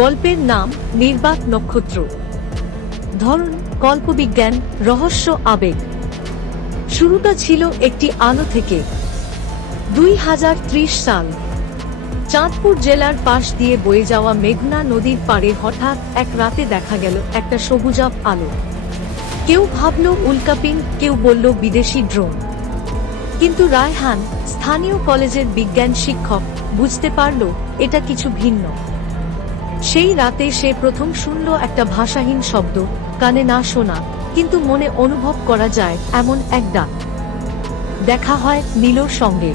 গল্পের নাম নির্বাক নক্ষত্র। ধরন কল্পবিজ্ঞান, রহস্য, আবেগ। শুরুটা ছিল একটি আলো থেকে। 2030 সাল। চাঁদপুর জেলার পাশ দিয়ে বয়ে যাওয়া মেঘনা নদীর পাড়ে হঠাৎ এক রাতে দেখা গেল একটা সবুজাভ আলো। কেউ ভাবল উল্কাপিণ্ড, কেউ বলল বিদেশি ড্রোন। কিন্তু রায়হান, স্থানীয় কলেজের বিজ্ঞান শিক্ষক, বুঝতে পারল এটা কিছু ভিন্ন। সেই রাতে সে প্রথম শুনল একটা ভাষাহীন শব্দ, কানে না শোনা কিন্তু মনে অনুভব করা যায় এমন এক ডাক। দেখা হয় নীলর সঙ্গে।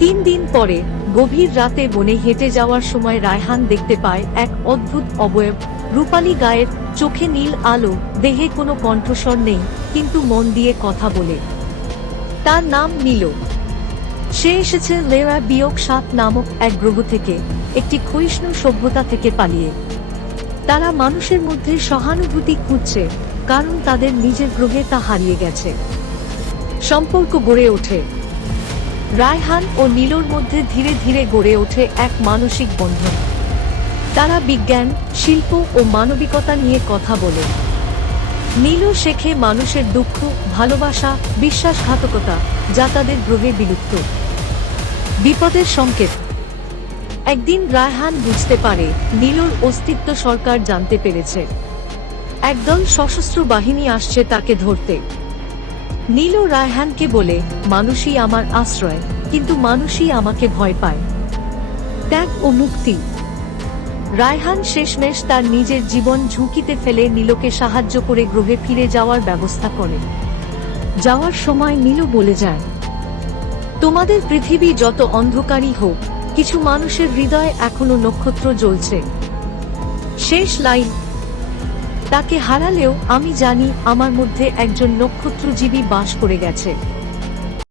3 দিন পরে গভীর রাতে বনে হেঁটে যাওয়ার সময় রায়হান দেখতে পায় এক অদ্ভুত অবয়ব, রূপালী গায়ের, চোখে নীল আলো, দেহে কোনো কণ্ঠস্বর নেই কিন্তু মন দিয়ে কথা বলে। তার নাম নীল। সে এসেছে লেয়া-7 নামক এক গ্রহ থেকে, একটি ক্ষয়িষ্ণু সভ্যতা থেকে পালিয়ে। তারা মানুষের মধ্যে সহানুভূতি খুঁজছে, কারণ তাদের নিজের গ্রহে তা হারিয়ে গেছে। সম্পর্ক গড়ে ওঠে। রায়হান ও নীলর মধ্যে ধীরে ধীরে গড়ে ওঠে এক মানসিক বন্ধন। তারা বিজ্ঞান, শিল্প ও মানবিকতা নিয়ে কথা বলে। নীল শেখে মানুষের দুঃখ, ভালোবাসা, বিশ্বাসঘাতকতা, যা তাদের গ্রহে বিলুপ্ত। বিপদের সংকেত। একদিন রায়হান বুঝতে পারে নীলর অস্তিত্ব সরকার জানতে পেরেছে। একদল সশস্ত্র বাহিনী আসছে তাকে ধরতে। নীল রায়হানকে বলে, মানুষই আমার আশ্রয়, কিন্তু মানুষই আমাকে ভয় পায়। ত্যাগ ও মুক্তি। রায়হান শেষমেশ তার নিজের জীবন ঝুঁকিতে ফেলে নীলকে সাহায্য করে গ্রহে ফিরে যাওয়ার ব্যবস্থা করে। যাওয়ার সময় নীল বলে যায়, তোমাদের পৃথিবী যত অন্ধকারই হোক, কিছু মানুষের হৃদয়ে এখনো নক্ষত্র জ্বলছে। শেষ লাইন, তাকে হারালেও আমি জানি আমার মধ্যে একজন নক্ষত্রজীবী বাস করে গেছে।